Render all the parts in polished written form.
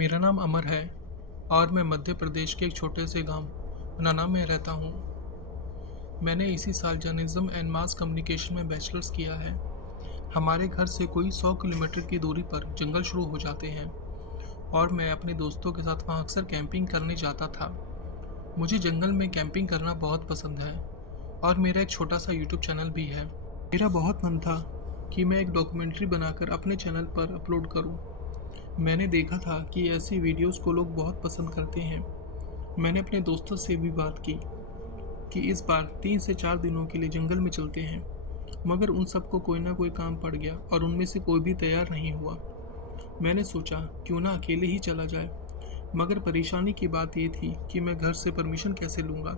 मेरा नाम अमर है और मैं मध्य प्रदेश के एक छोटे से गांव नाना में रहता हूँ। मैंने इसी साल जर्नलिज्म एंड मास कम्युनिकेशन में बैचलर्स किया है। हमारे घर से कोई 100 किलोमीटर की दूरी पर जंगल शुरू हो जाते हैं और मैं अपने दोस्तों के साथ वहाँ अक्सर कैंपिंग करने जाता था। मुझे जंगल में कैंपिंग करना बहुत पसंद है और मेरा एक छोटा सा यूट्यूब चैनल भी है। मेरा बहुत मन था कि मैं एक डॉक्यूमेंट्री बनाकर अपने चैनल पर अपलोड करूं। मैंने देखा था कि ऐसी वीडियोस को लोग बहुत पसंद करते हैं। मैंने अपने दोस्तों से भी बात की कि इस बार 3 से 4 दिनों के लिए जंगल में चलते हैं, मगर उन सबको कोई ना कोई काम पड़ गया और उनमें से कोई भी तैयार नहीं हुआ। मैंने सोचा क्यों ना अकेले ही चला जाए, मगर परेशानी की बात ये थी कि मैं घर से परमिशन कैसे लूँगा।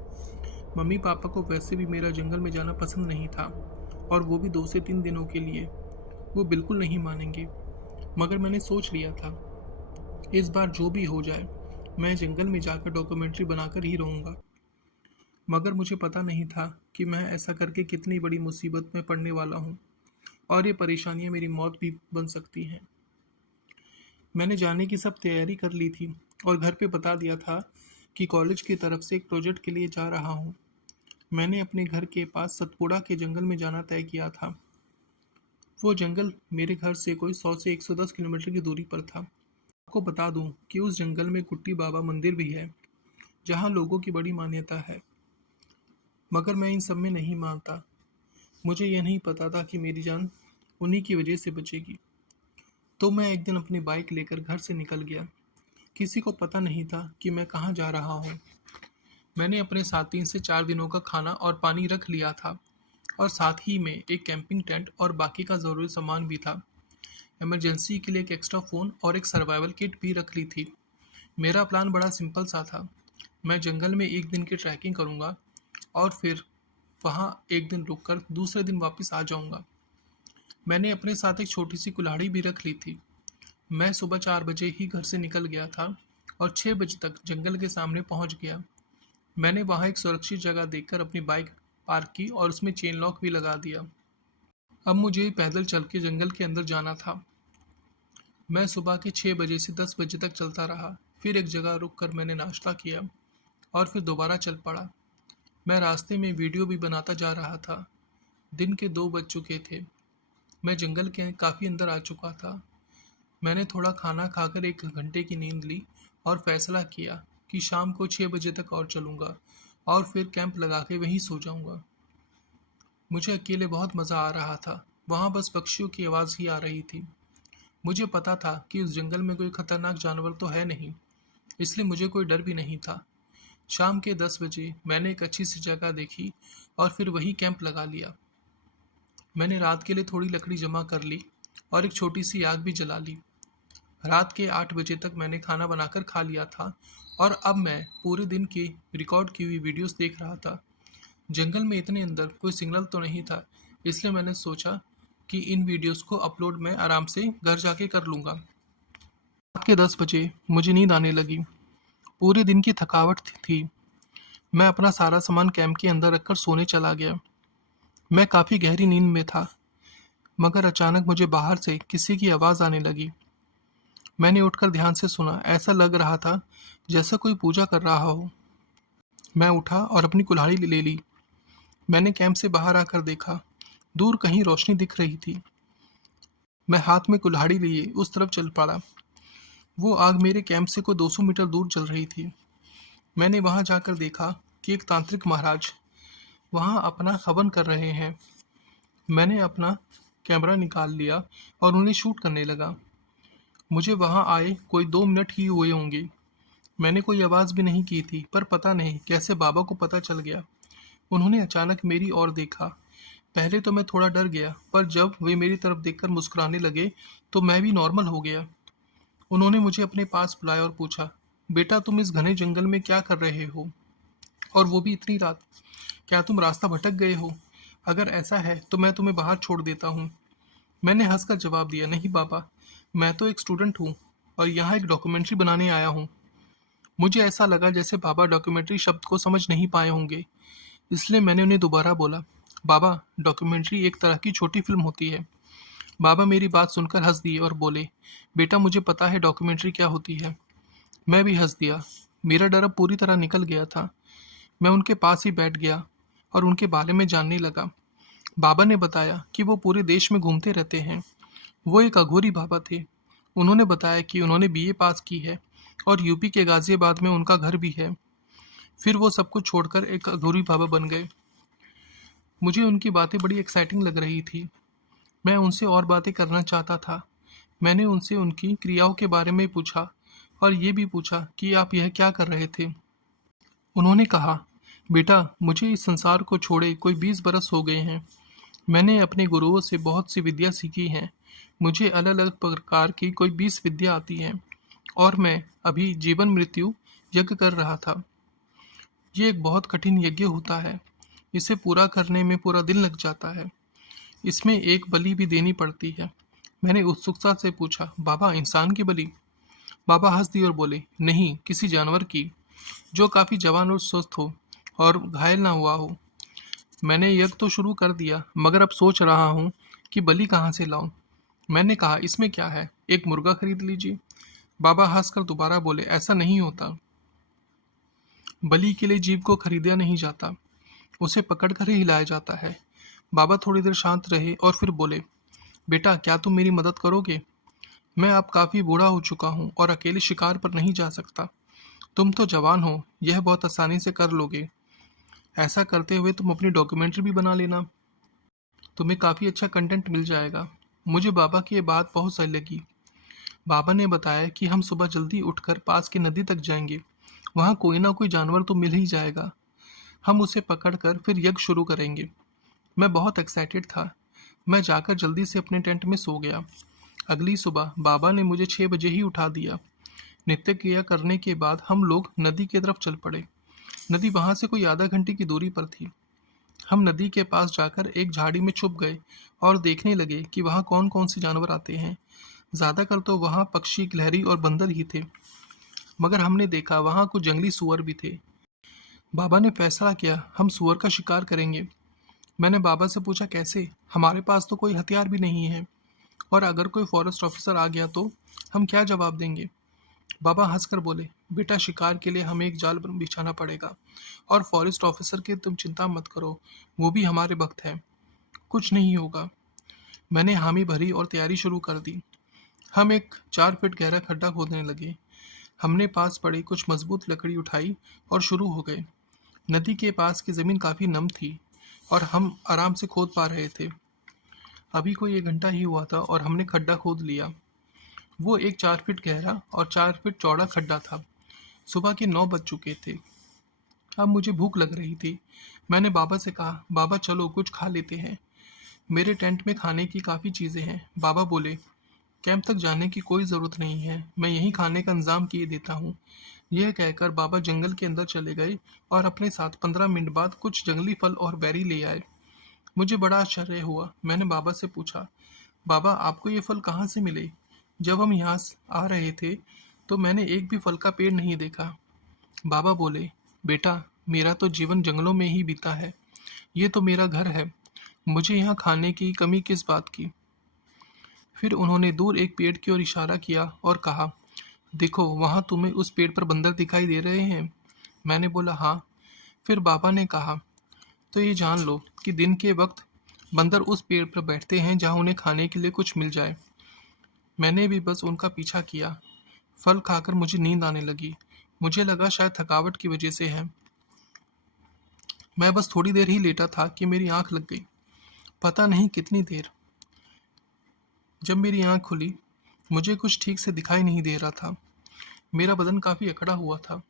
मम्मी पापा को वैसे भी मेरा जंगल में जाना पसंद नहीं था और वो भी 2 से 3 दिनों के लिए। वो बिल्कुल नहीं मानेंगे, मगर मैंने सोच लिया था इस बार जो भी हो जाए मैं जंगल में जाकर डॉक्यूमेंट्री बनाकर ही रहूँगा। मगर मुझे पता नहीं था कि मैं ऐसा करके कितनी बड़ी मुसीबत में पड़ने वाला हूँ और ये परेशानियाँ मेरी मौत भी बन सकती हैं। मैंने जाने की सब तैयारी कर ली थी और घर पे बता दिया था कि कॉलेज की तरफ से एक प्रोजेक्ट के लिए जा रहा हूँ। मैंने अपने घर के पास सतपुड़ा के जंगल में जाना तय किया था। वो जंगल मेरे घर से कोई 100 से 110 किलोमीटर की दूरी पर था। आपको बता दूं कि उस जंगल में कुट्टी बाबा मंदिर भी है, जहां लोगों की बड़ी मान्यता है, मगर मैं इन सब में नहीं मानता। मुझे यह नहीं पता था कि मेरी जान उन्हीं की वजह से बचेगी। तो मैं एक दिन अपनी बाइक लेकर घर से निकल गया। किसी को पता नहीं था कि मैं कहाँ जा रहा हूँ। मैंने अपने साथ 3 से 4 दिनों का खाना और पानी रख लिया था और साथ ही में एक कैंपिंग टेंट और बाकी का ज़रूरी सामान भी था। इमरजेंसी के लिए एक एक्स्ट्रा फ़ोन और एक सर्वाइवल किट भी रख ली थी। मेरा प्लान बड़ा सिंपल सा था। मैं जंगल में एक दिन की ट्रैकिंग करूंगा और फिर वहां एक दिन रुककर दूसरे दिन वापस आ जाऊंगा। मैंने अपने साथ एक छोटी सी कुल्हाड़ी भी रख ली थी। मैं सुबह 4 बजे ही घर से निकल गया था और 6 बजे तक जंगल के सामने पहुंच गया। मैंने वहां एक सुरक्षित जगह देखकर अपनी बाइक पार्क की और उसमें चेन लॉक भी लगा दिया। अब मुझे पैदल चल के जंगल के अंदर जाना था। मैं सुबह के 6 बजे से 10 बजे तक चलता रहा। फिर एक जगह रुक कर मैंने नाश्ता किया और फिर दोबारा चल पड़ा। मैं रास्ते में वीडियो भी बनाता जा रहा था। दिन के 2 बज चुके थे। मैं जंगल के काफ़ी अंदर आ चुका था। मैंने थोड़ा खाना खाकर 1 घंटे की नींद ली और फैसला किया कि शाम को 6 बजे तक और चलूँगा और फिर कैंप लगा के वहीं सो जाऊँगा। मुझे अकेले बहुत मज़ा आ रहा था। वहाँ बस पक्षियों की आवाज़ ही आ रही थी। मुझे पता था कि उस जंगल में कोई खतरनाक जानवर तो है नहीं, इसलिए मुझे कोई डर भी नहीं था। शाम के 10 बजे मैंने एक अच्छी सी जगह देखी और फिर वही कैंप लगा लिया। मैंने रात के लिए थोड़ी लकड़ी जमा कर ली और एक छोटी सी आग भी जला ली। रात के 8 बजे तक मैंने खाना बनाकर खा लिया था और अब मैं पूरे दिन की रिकॉर्ड की हुई वीडियोस देख रहा था। जंगल में इतने अंदर कोई सिग्नल तो नहीं था, इसलिए मैंने सोचा कि इन वीडियोस को अपलोड मैं आराम से घर जाके कर लूँगा। रात के 10 बजे मुझे नींद आने लगी। पूरे दिन की थकावट थी। मैं अपना सारा सामान कैंप के अंदर रखकर सोने चला गया। मैं काफ़ी गहरी नींद में था, मगर अचानक मुझे बाहर से किसी की आवाज़ आने लगी। मैंने उठकर ध्यान से सुना। ऐसा लग रहा था जैसा कोई पूजा कर रहा हो। मैं उठा और अपनी कुल्हाड़ी ले ली। मैंने कैंप से बाहर आकर देखा। दूर कहीं रोशनी दिख रही थी। मैं हाथ में कुल्हाड़ी लिए उस तरफ चल पड़ा। वो आग मेरे कैंप से को 200 मीटर दूर जल रही थी। मैंने वहां जाकर देखा कि एक तांत्रिक महाराज वहां अपना हवन कर रहे हैं। मैंने अपना कैमरा निकाल लिया और उन्हें शूट करने लगा। मुझे वहां आए कोई 2 मिनट ही हुए होंगे। मैंने कोई आवाज़ भी नहीं की थी, पर पता नहीं कैसे बाबा को पता चल गया। उन्होंने अचानक मेरी ओर देखा। पहले तो मैं थोड़ा डर गया, पर जब वे मेरी तरफ देखकर मुस्कुराने लगे तो मैं भी नॉर्मल हो गया। उन्होंने मुझे अपने पास बुलाया और पूछा, बेटा तुम इस घने जंगल में क्या कर रहे हो, और वो भी इतनी रात? क्या तुम रास्ता भटक गए हो? अगर ऐसा है तो मैं तुम्हें बाहर छोड़ देता हूँ। मैंने हंसकर जवाब दिया, नहीं बाबा, मैं तो एक स्टूडेंट हूँ और यहाँ एक डॉक्यूमेंट्री बनाने आया हूँ। मुझे ऐसा लगा जैसे बाबा डॉक्यूमेंट्री शब्द को समझ नहीं पाए होंगे, इसलिए मैंने उन्हें दोबारा बोला, बाबा डॉक्यूमेंट्री एक तरह की छोटी फिल्म होती है। बाबा मेरी बात सुनकर हंस दिए और बोले, बेटा मुझे पता है डॉक्यूमेंट्री क्या होती है। मैं भी हंस दिया। मेरा डर अब पूरी तरह निकल गया था। मैं उनके पास ही बैठ गया और उनके बारे में जानने लगा। बाबा ने बताया कि वो पूरे देश में घूमते रहते हैं। वो एक अघोरी बाबा थे। उन्होंने बताया कि उन्होंने बीए पास की है और यूपी के गाजियाबाद में उनका घर भी है। फिर वो सब कुछ छोड़कर एक अघोरी बाबा बन गए। मुझे उनकी बातें बड़ी एक्साइटिंग लग रही थी। मैं उनसे और बातें करना चाहता था। मैंने उनसे उनकी क्रियाओं के बारे में पूछा और ये भी पूछा कि आप यह क्या कर रहे थे। उन्होंने कहा, बेटा, मुझे इस संसार को छोड़े कोई 20 बरस हो गए हैं। मैंने अपने गुरुओं से बहुत सी विद्या सीखी हैं। मुझे अलग अलग प्रकार की कोई 20 विद्या आती हैं और मैं अभी जीवन मृत्यु यज्ञ कर रहा था। ये एक बहुत कठिन यज्ञ होता है। इसे पूरा करने में पूरा दिन लग जाता है। इसमें एक बलि भी देनी पड़ती है। मैंने उत्सुकता से पूछा, बाबा, इंसान की बलि? बाबा हंस दिए और बोले, नहीं, किसी जानवर की, जो काफी जवान और स्वस्थ हो और घायल ना हुआ हो। मैंने यज्ञ तो शुरू कर दिया, मगर अब सोच रहा हूँ कि बलि कहाँ से लाऊं। मैंने कहा, इसमें क्या है, एक मुर्गा खरीद लीजिए। बाबा हंसकर दोबारा बोले, ऐसा नहीं होता। बलि के लिए जीव को खरीदा नहीं जाता, उसे पकड़कर ही हिलाया जाता है। बाबा थोड़ी देर शांत रहे और फिर बोले, बेटा, क्या तुम मेरी मदद करोगे? मैं अब काफी बूढ़ा हो चुका हूँ और अकेले शिकार पर नहीं जा सकता। तुम तो जवान हो, यह बहुत आसानी से कर लोगे। ऐसा करते हुए तुम अपनी डॉक्यूमेंट्री भी बना लेना। तुम्हें काफी अच्छा कंटेंट मिल जाएगा। मुझे बाबा की ये बात बहुत सही लगी। बाबा ने बताया कि हम सुबह जल्दी उठकर पास की नदी तक जाएंगे। वहाँ कोई ना कोई जानवर तो मिल ही जाएगा। हम उसे पकड़कर फिर यज्ञ शुरू करेंगे। मैं बहुत एक्साइटेड था। मैं जाकर जल्दी से अपने टेंट में सो गया। अगली सुबह बाबा ने मुझे 6 बजे ही उठा दिया। नित्य क्रिया करने के बाद हम लोग नदी की तरफ चल पड़े। नदी वहां से कोई आधा घंटे की दूरी पर थी। हम नदी के पास जाकर एक झाड़ी में छुप गए और देखने लगे कि वहाँ कौन कौन से जानवर आते हैं। ज्यादातर तो वहाँ पक्षी, गिलहरी और बंदर ही थे, मगर हमने देखा वहाँ कुछ जंगली सुअर भी थे। बाबा ने फैसला किया हम सुअर का शिकार करेंगे। मैंने बाबा से पूछा, कैसे? हमारे पास तो कोई हथियार भी नहीं है, और अगर कोई फॉरेस्ट ऑफिसर आ गया तो हम क्या जवाब देंगे? बाबा हंसकर बोले, बेटा, शिकार के लिए हमें एक जाल बिछाना पड़ेगा, और फॉरेस्ट ऑफिसर की तुम चिंता मत करो, वो भी हमारे भक्त है, कुछ नहीं होगा। मैंने हामी भरी और तैयारी शुरू कर दी। हम एक 4 फीट गहरा खड्डा खोदने लगे। हमने पास पड़ी कुछ मजबूत लकड़ी उठाई और शुरू हो गए। नदी के पास की जमीन काफी नम थी और हम आराम से खोद पा रहे थे। अभी कोई 1 घंटा ही हुआ था और हमने खड्डा खोद लिया। वो एक 4 फीट गहरा और 4 फीट चौड़ा खड्डा था। सुबह के 9 बज चुके थे। अब मुझे भूख लग रही थी। मैंने बाबा से कहा, बाबा, चलो कुछ खा लेते हैं। मेरे टेंट में खाने की काफ़ी चीज़ें हैं। बाबा बोले, कैंप तक जाने की कोई ज़रूरत नहीं है, मैं यहीं खाने का इंतज़ाम किए देता हूँ। यह कहकर बाबा जंगल के अंदर चले गए और अपने साथ 15 मिनट बाद कुछ जंगली फल और बेरी ले आए। मुझे बड़ा आश्चर्य हुआ। मैंने बाबा से पूछा, बाबा, आपको ये फल कहाँ से मिले? जब हम यहाँ आ रहे थे तो मैंने एक भी फल का पेड़ नहीं देखा। बाबा बोले, बेटा, मेरा तो जीवन जंगलों में ही बीता है। ये तो मेरा घर है। मुझे यहाँ खाने की कमी किस बात की? फिर उन्होंने दूर एक पेड़ की ओर इशारा किया और कहा, देखो, वहाँ तुम्हें उस पेड़ पर बंदर दिखाई दे रहे हैं? मैंने बोला, हाँ। फिर बाबा ने कहा, तो ये जान लो कि दिन के वक्त बंदर उस पेड़ पर बैठते हैं जहाँ उन्हें खाने के लिए कुछ मिल जाए। मैंने भी बस उनका पीछा किया। फल खाकर मुझे नींद आने लगी। मुझे लगा शायद थकावट की वजह से है। मैं बस थोड़ी देर ही लेटा था कि मेरी आंख लग गई। पता नहीं कितनी देर। जब मेरी आंख खुली, मुझे कुछ ठीक से दिखाई नहीं दे रहा था। मेरा बदन काफी अकड़ा हुआ था।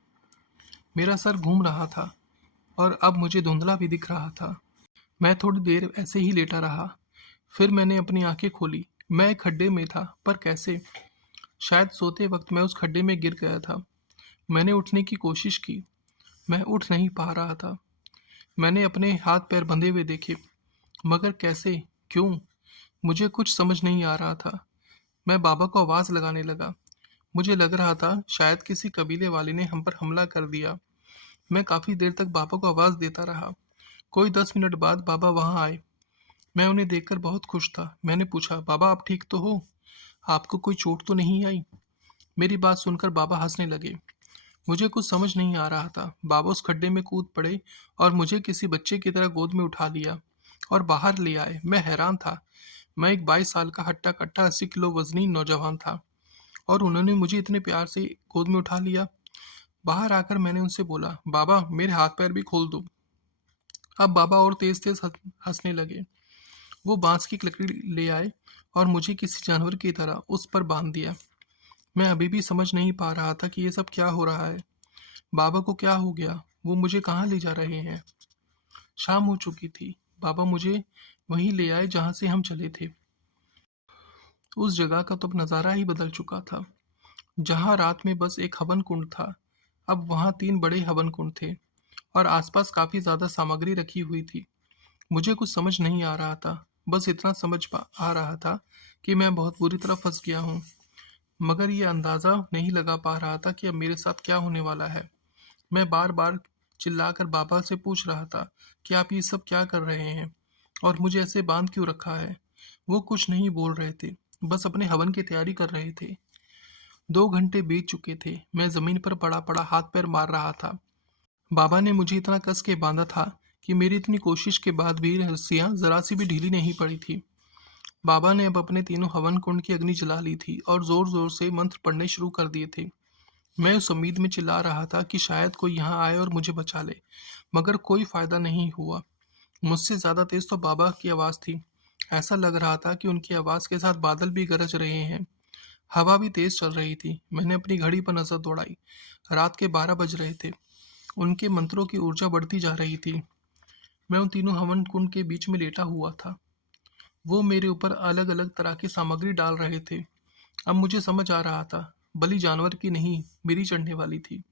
मेरा सर घूम रहा था और अब मुझे धुंधला भी दिख रहा था। मैं थोड़ी देर ऐसे ही लेटा रहा। फिर मैंने अपनी आंखें खोली। मैं एक खड्डे में था, पर कैसे? शायद सोते वक्त मैं उस खड्डे में गिर गया था। मैंने उठने की कोशिश की। मैं उठ नहीं पा रहा था। मैंने अपने हाथ पैर बंधे हुए देखे, मगर कैसे, क्यों? मुझे कुछ समझ नहीं आ रहा था। मैं बाबा को आवाज लगाने लगा। मुझे लग रहा था शायद किसी कबीले वाले ने हम पर हमला कर दिया। मैं काफी देर तक बाबा को आवाज देता रहा। कोई 10 मिनट बाद बाबा वहां आए। मैं उन्हें देखकर बहुत खुश था। मैंने पूछा, बाबा, आप ठीक तो हो? आपको कोई चोट तो नहीं आई? मेरी बात सुनकर बाबा हंसने लगे। मुझे कुछ समझ नहीं आ रहा था। बाबा उस खड्डे में कूद पड़े और मुझे किसी बच्चे की तरह गोद में उठा लिया और बाहर ले आए। मैं हैरान था। मैं एक 22 साल का हट्टा कट्टा 80 किलो वजनी नौजवान था और उन्होंने मुझे इतने प्यार से गोद में उठा लिया। बाहर आकर मैंने उनसे बोला, बाबा मेरे हाथ पैर भी खोल दो। अब बाबा और तेज तेज हंसने लगे। वो बांस की लकड़ी ले आए और मुझे किसी जानवर की तरह उस पर बांध दिया। मैं अभी भी समझ नहीं पा रहा था कि ये सब क्या हो रहा है। बाबा को क्या हो गया? वो मुझे कहाँ ले जा रहे हैं? शाम हो चुकी थी। बाबा मुझे वहीं ले आए जहाँ से हम चले थे। उस जगह का तो अब नज़ारा ही बदल चुका था। जहाँ रात में बस एक हवन कुंड था, अब वहाँ 3 बड़े हवन कुंड थे और आसपास काफ़ी ज़्यादा सामग्री रखी हुई थी। मुझे कुछ समझ नहीं आ रहा था। बस इतना समझ आ रहा था कि मैं बहुत बुरी तरह फंस गया हूँ, मगर ये अंदाज़ा नहीं लगा पा रहा था कि अब मेरे साथ क्या होने वाला है। मैं बार-बार चिल्लाकर बाबा से पूछ रहा था कि आप ये सब क्या कर रहे हैं और मुझे ऐसे बांध क्यों रखा है। वो कुछ नहीं बोल रहे थे, बस अपने हवन की तैयारी कर रहे थे। 2 घंटे बीत चुके थे। मैं ज़मीन पर पड़ा पड़ा हाथ पैर मार रहा था। बाबा ने मुझे इतना कस के बांधा था कि मेरी इतनी कोशिश के बाद भी रस्सियाँ जरा सी भी ढीली नहीं पड़ी थी। बाबा ने अब अपने तीनों हवन कुंड की अग्नि जला ली थी और जोर जोर से मंत्र पढ़ने शुरू कर दिए थे। मैं उस उम्मीद में चिल्ला रहा था कि शायद कोई यहाँ आए और मुझे बचा ले, मगर कोई फायदा नहीं हुआ। मुझसे ज्यादा तेज तो बाबा की आवाज थी। ऐसा लग रहा था कि उनकी आवाज के साथ बादल भी गरज रहे हैं। हवा भी तेज चल रही थी। मैंने अपनी घड़ी पर नजर दौड़ाई। रात के 12 बज रहे थे। उनके मंत्रों की ऊर्जा बढ़ती जा रही थी। मैं उन तीनों हवन कुंड के बीच में लेटा हुआ था। वो मेरे ऊपर अलग अलग तरह की सामग्री डाल रहे थे। अब मुझे समझ आ रहा था, बलि जानवर की नहीं, मेरी चढ़ने वाली थी।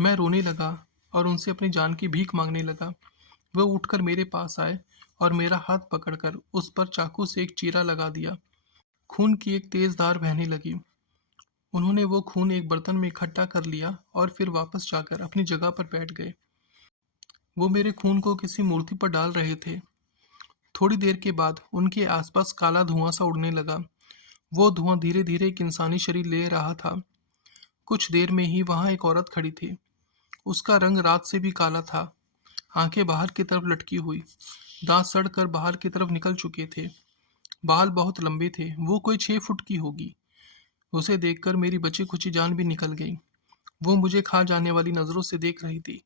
मैं रोने लगा और उनसे अपनी जान की भीख मांगने लगा। वो उठकर मेरे पास आए और मेरा हाथ पकड़कर उस पर चाकू से एक चीरा लगा दिया। खून की एक तेज धार बहने लगी। उन्होंने वो खून एक बर्तन में इकट्ठा कर लिया और फिर वापस जाकर अपनी जगह पर बैठ गए। वो मेरे खून को किसी मूर्ति पर डाल रहे थे। थोड़ी देर के बाद उनके आसपास काला धुआं सा उड़ने लगा। वो धुआं धीरे धीरे एक इंसानी शरीर ले रहा था। कुछ देर में ही वहां एक औरत खड़ी थी। उसका रंग रात से भी काला था। आंखें बाहर की तरफ लटकी हुई, दांत सड़कर बाहर की तरफ निकल चुके थे। बाल बहुत लंबे थे। वो कोई 6 फुट की होगी। उसे देखकर मेरी बची खुची जान भी निकल गई। वो मुझे खा जाने वाली नजरों से देख रही थी।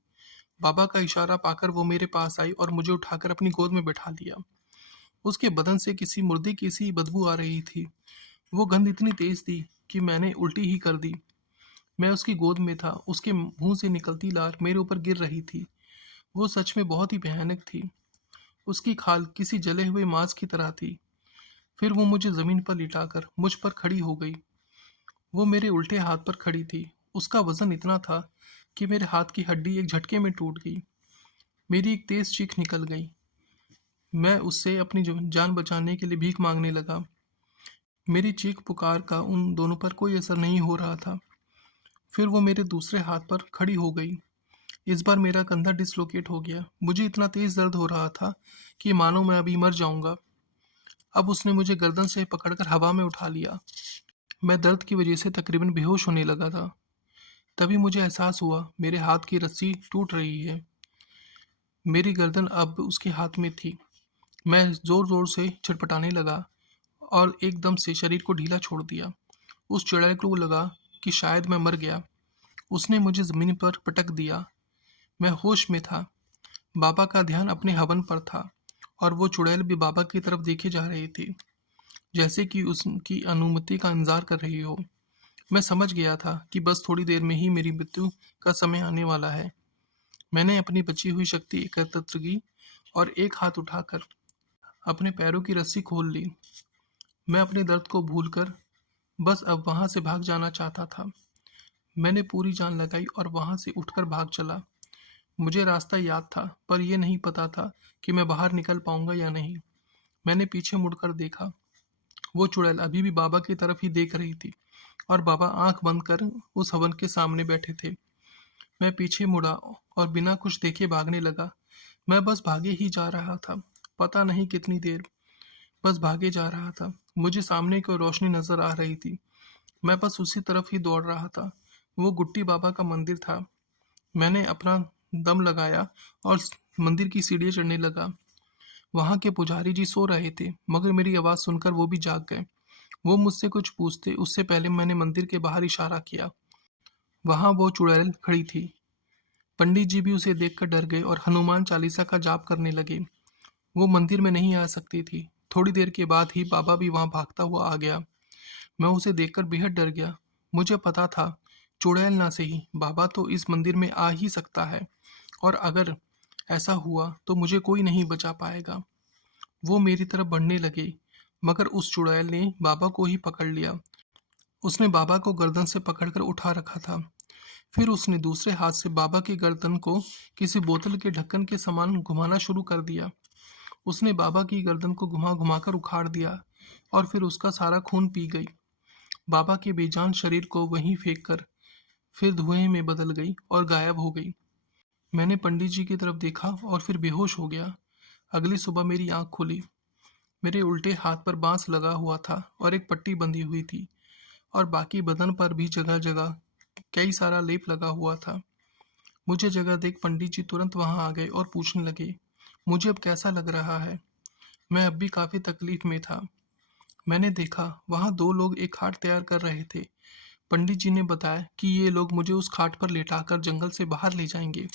बाबा का इशारा पाकर वो मेरे पास आई और मुझे उठाकर अपनी गोद में बैठा लिया। उसके बदन से किसी मुर्दे की सी बदबू आ रही थी। वो गंध इतनी तेज थी कि मैंने उल्टी ही कर दी। मैं उसकी गोद में था। उसके मुंह से निकलती लार मेरे ऊपर गिर रही थी। वो सच में बहुत ही भयानक थी। उसकी खाल किसी जले हुए मांस की तरह थी। फिर वो मुझे जमीन पर लिटाकर मुझ पर खड़ी हो गई। वो मेरे उल्टे हाथ पर खड़ी थी। उसका वजन इतना था कि मेरे हाथ की हड्डी एक झटके में टूट गई। मेरी एक तेज चीख निकल गई। मैं उससे अपनी जान बचाने के लिए भीख मांगने लगा। मेरी चीख पुकार का उन दोनों पर कोई असर नहीं हो रहा था। फिर वो मेरे दूसरे हाथ पर खड़ी हो गई। इस बार मेरा कंधा डिसलोकेट हो गया। मुझे इतना तेज दर्द हो रहा था कि मानो मैं अभी मर जाऊंगा। अब उसने मुझे गर्दन से पकड़कर हवा में उठा लिया। मैं दर्द की वजह से तकरीबन बेहोश होने लगा था। तभी मुझे एहसास हुआ मेरे हाथ की रस्सी टूट रही है। मेरी गर्दन अब उसके हाथ में थी। मैं जोर जोर से छटपटाने लगा और एकदम से शरीर को ढीला छोड़ दिया। उस चुड़ैल को लगा कि शायद मैं मर गया। उसने मुझे जमीन पर पटक दिया। मैं होश में था। बाबा का ध्यान अपने हवन पर था और वो चुड़ैल भी बाबा की तरफ देखे जा रही थी, जैसे कि उसकी अनुमति का इंतजार कर रही हो। मैं समझ गया था कि बस थोड़ी देर में ही मेरी मृत्यु का समय आने वाला है। मैंने अपनी बची हुई शक्ति एकत्र की और एक हाथ उठाकर अपने पैरों की रस्सी खोल ली। मैं अपने दर्द को भूलकर बस अब वहां से भाग जाना चाहता था। मैंने पूरी जान लगाई और वहां से उठकर भाग चला। मुझे रास्ता याद था, पर यह नहीं पता था कि मैं बाहर निकल पाऊंगा या नहीं। मैंने पीछे मुड़कर देखा। वो चुड़ैल अभी भी बाबा की तरफ ही देख रही थी और बाबा आंख बंद कर उस हवन के सामने बैठे थे। मैं पीछे मुड़ा और बिना कुछ देखे भागने लगा। मैं बस भागे ही जा रहा था, पता नहीं कितनी देर, बस भागे जा रहा था। मुझे सामने कोई रोशनी नजर आ रही थी। मैं बस उसी तरफ ही दौड़ रहा था। वो गुट्टी बाबा का मंदिर था। मैंने अपना दम लगाया और मंदिर की सीढ़ियाँ चढ़ने लगा। वहाँ के पुजारी जी सो रहे थे, मगर मेरी आवाज़ सुनकर वो भी जाग गए। वो मुझसे कुछ पूछते उससे पहले मैंने मंदिर के बाहर इशारा किया। वहाँ वो चुड़ैल खड़ी थी। पंडित जी भी उसे देखकर डर गए और हनुमान चालीसा का जाप करने लगे। वो मंदिर में नहीं आ सकती थी। थोड़ी देर के बाद ही बाबा भी वहाँ भागता हुआ आ गया। मैं उसे देखकर बेहद डर गया। मुझे पता था चुड़ैल ना सही, बाबा तो इस मंदिर में आ ही सकता है, और अगर ऐसा हुआ तो मुझे कोई नहीं बचा पाएगा। वो मेरी तरफ बढ़ने लगे, मगर उस चुड़ैल ने बाबा को ही पकड़ लिया। उसने बाबा को गर्दन से पकड़कर उठा रखा था। फिर उसने दूसरे हाथ से बाबा की गर्दन को किसी बोतल के ढक्कन के समान घुमाना शुरू कर दिया। उसने बाबा की गर्दन को घुमा घुमाकर उखाड़ दिया और फिर उसका सारा खून पी गई। बाबा के बेजान शरीर को वहीं फेंक कर फिर धुएं में बदल गई और गायब हो गई। मैंने पंडित जी की तरफ देखा और फिर बेहोश हो गया। अगली सुबह मेरी आंख खुली। मेरे उल्टे हाथ पर बांस लगा हुआ था और एक पट्टी बंधी हुई थी, और बाकी बदन पर भी जगह जगह कई सारा लेप लगा हुआ था। मुझे जगह देख पंडित जी तुरंत वहां आ गए और पूछने लगे, मुझे अब कैसा लग रहा है। मैं अब भी काफी तकलीफ में था। मैंने देखा वहां दो लोग एक खाट तैयार कर रहे थे। पंडित जी ने बताया कि ये लोग मुझे उस खाट पर लेटाकर जंगल से बाहर ले जाएंगे।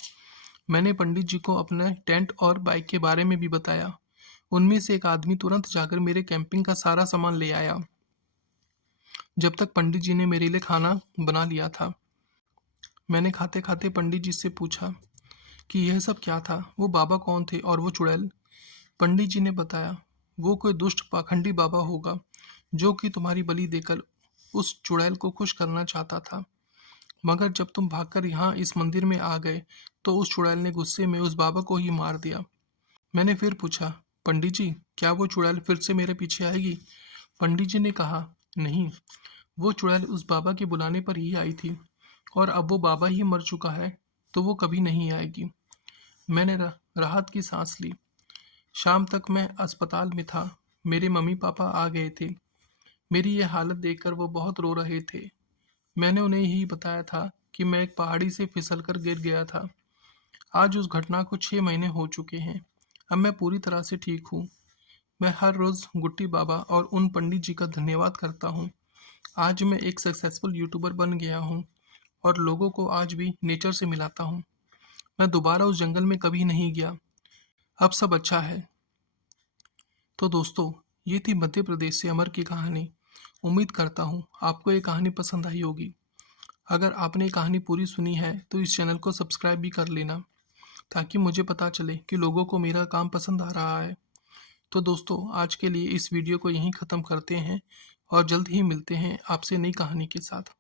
मैंने पंडित जी को अपने टेंट और बाइक के बारे में भी बताया। उनमें से एक आदमी तुरंत जाकर मेरे कैंपिंग का सारा सामान ले आया, जब तक पंडित जी ने मेरे लिए खाना बना लिया था। मैंने खाते खाते पंडित जी से पूछा कि यह सब क्या था, वो बाबा कौन थे और वो चुड़ैल। पंडित जी ने बताया, वो कोई दुष्ट पाखंडी बाबा होगा जो कि तुम्हारी बलि देकर उस चुड़ैल को खुश करना चाहता था। मगर जब तुम भागकर यहाँ इस मंदिर में आ गए तो उस चुड़ैल ने गुस्से में उस बाबा को ही मार दिया। मैंने फिर पूछा, पंडित जी क्या वो चुड़ैल फिर से मेरे पीछे आएगी? पंडित जी ने कहा, नहीं, वो चुड़ैल उस बाबा के बुलाने पर ही आई थी, और अब वो बाबा ही मर चुका है तो वो कभी नहीं आएगी। मैंने राहत की सांस ली। शाम तक मैं अस्पताल में था। मेरे मम्मी पापा आ गए थे। मेरी ये हालत देखकर वो बहुत रो रहे थे। मैंने उन्हें यही बताया था कि मैं एक पहाड़ी से फिसलकर गिर गया था। आज उस घटना को 6 महीने हो चुके हैं। अब मैं पूरी तरह से ठीक हूँ। मैं हर रोज़ गुट्टी बाबा और उन पंडित जी का धन्यवाद करता हूँ। आज मैं एक सक्सेसफुल यूट्यूबर बन गया हूँ और लोगों को आज भी नेचर से मिलाता हूँ। मैं दोबारा उस जंगल में कभी नहीं गया। अब सब अच्छा है। तो दोस्तों, ये थी मध्य प्रदेश से अमर की कहानी। उम्मीद करता हूँ आपको ये कहानी पसंद आई होगी। अगर आपने ये कहानी पूरी सुनी है तो इस चैनल को सब्सक्राइब भी कर लेना, ताकि मुझे पता चले कि लोगों को मेरा काम पसंद आ रहा है। तो दोस्तों, आज के लिए इस वीडियो को यहीं ख़त्म करते हैं और जल्द ही मिलते हैं आपसे नई कहानी के साथ।